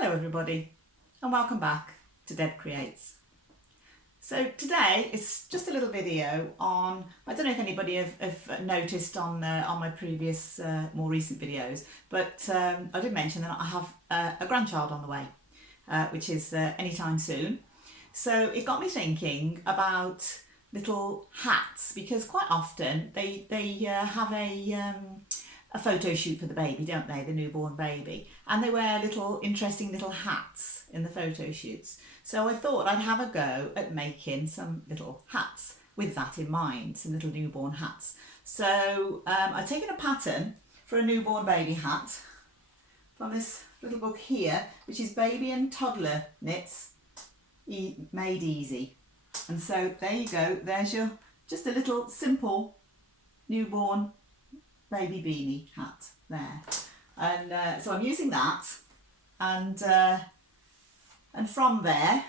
Hello everybody and welcome back to Deb Creates. So today it's just a little video on, I don't know if anybody have noticed on my previous more recent videos, but I did mention that I have a grandchild on the way, which is anytime soon. So it got me thinking about little hats, because quite often they have a photo shoot for the baby, don't they, the newborn baby, and they wear little interesting little hats in the photo shoots. So I thought I'd have a go at making some little hats with that in mind, some little newborn hats. So I've taken a pattern for a newborn baby hat from this little book here, which is Baby and Toddler Knits Made Easy. And so there you go, there's your just a little simple newborn baby beanie hat there, and so I'm using that, and from there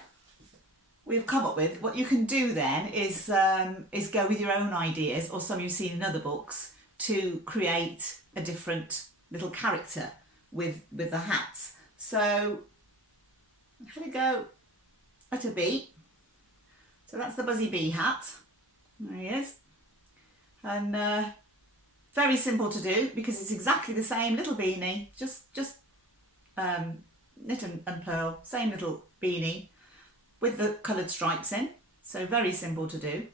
we've come up with what you can do then is go with your own ideas or some you've seen in other books to create a different little character with the hats. So I'm going to go at a bee. So that's the Buzzy Bee hat. There he is, and very simple to do because it's exactly the same little beanie, just knit and purl, same little beanie with the coloured stripes in. So very simple to do.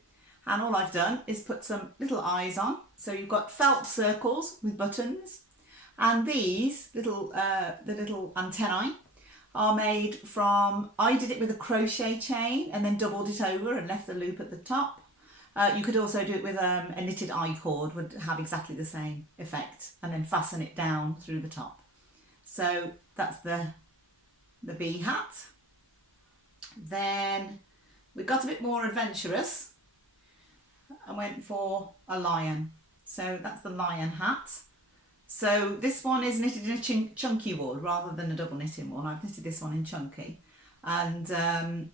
And all I've done is put some little eyes on. So you've got felt circles with buttons, and these little the little antennae are made from, I did it with a crochet chain and then doubled it over and left the loop at the top. You could also do it with a knitted I-cord, would have exactly the same effect, and then fasten it down through the top. So that's the bee hat. Then we got a bit more adventurous. I went for a lion. So that's the lion hat. So this one is knitted in a chunky wool rather than a double knitting one. I've knitted this one in chunky, and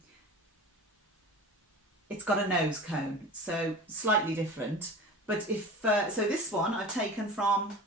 it's got a nose cone, so slightly different. But if so this one I've taken from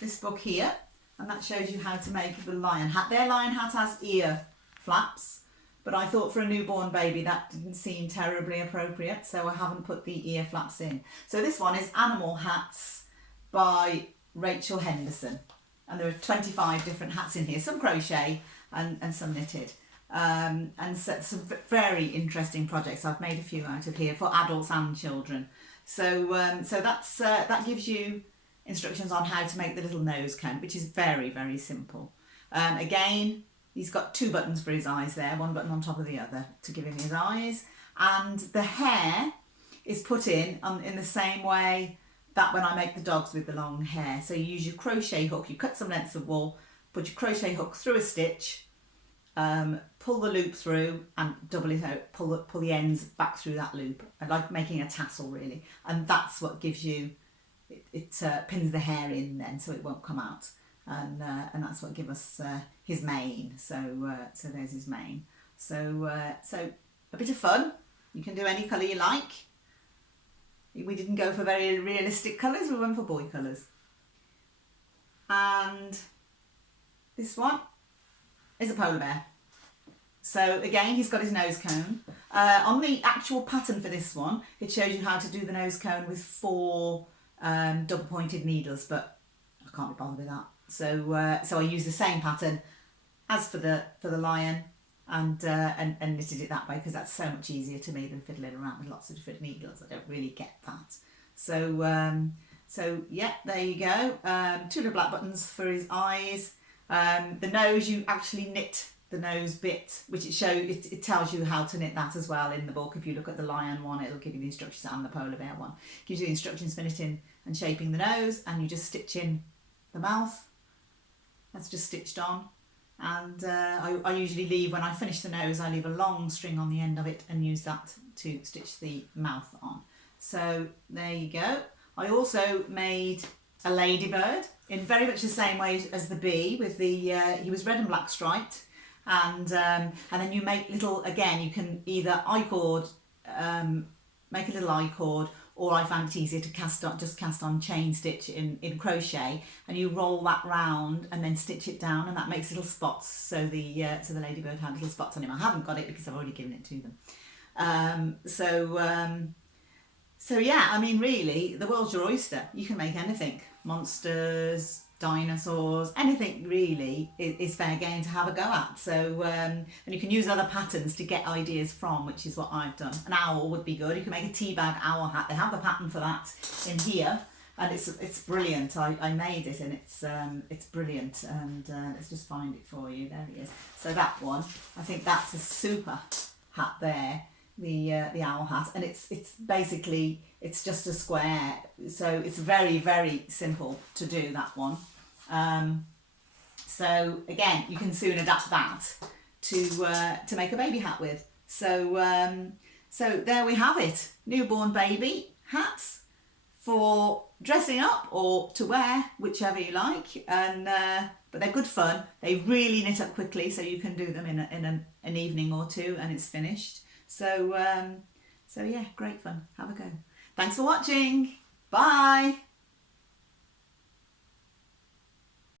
this book here, and that shows you how to make the lion hat. Their lion hat has ear flaps, but I thought for a newborn baby that didn't seem terribly appropriate, so I haven't put the ear flaps in. So this one is Animal Hats by Rachel Henderson, and there are 25 different hats in here, some crochet and some knitted. And so some very interesting projects. I've made a few out of here for adults and children. So so that gives you instructions on how to make the little nose cone, which is very, very simple. Again, he's got two buttons for his eyes there, one button on top of the other to give him his eyes, and the hair is put in the same way that when I make the dogs with the long hair. So you use your crochet hook, you cut some lengths of wool, put your crochet hook through a stitch, pull the loop through and double it out, pull the ends back through that loop. I like making a tassel really, and that's what gives you, it pins the hair in then so it won't come out, and that's what gives us his mane. So so there's his mane. So so a bit of fun. You can do any colour you like. We didn't go for very realistic colours, we went for boy colours. And this one is a polar bear. So again, he's got his nose cone. On the actual pattern for this one, it shows you how to do the nose cone with 4 double pointed needles, but I can't be bothered with that. So so I used the same pattern as for the lion, and knitted it that way because that's so much easier to me than fiddling around with lots of different needles. I don't really get that. So so yeah, there you go. 2 little black buttons for his eyes. The nose, you actually knit the nose bit, which it tells you how to knit that as well in the book. If you look at the lion one, it'll give you the instructions, and the polar bear one gives you the instructions for knitting and shaping the nose, and you just stitch in the mouth. That's just stitched on, and I usually leave, when I finish the nose, I leave a long string on the end of it and use that to stitch the mouth on. So there you go. I also made a ladybird in very much the same way as the bee, with the he was red and black striped, and then you make little, again you can either I-cord, make a little I-cord, or I found it easier to just cast on chain stitch in crochet, and you roll that round and then stitch it down, and that makes little spots. So the ladybird had little spots on him. I haven't got it because I've already given it to them. So yeah, I mean, really, the world's your oyster. You can make anything. Monsters, dinosaurs, anything really is fair game to have a go at. So, and you can use other patterns to get ideas from, which is what I've done. An owl would be good. You can make a tea bag owl hat. They have the pattern for that in here, and it's brilliant. I made it, and it's brilliant. And let's just find it for you. There it is. So that one, I think that's a super hat there. The owl hat, and it's basically it's just a square, so it's very, very simple to do that one. So again, you can soon adapt that to make a baby hat with. So so there we have it, newborn baby hats for dressing up or to wear, whichever you like. And but they're good fun. They really knit up quickly, so you can do them in an evening or two, and it's finished. So yeah, great fun. Have a go. Thanks for watching. Bye.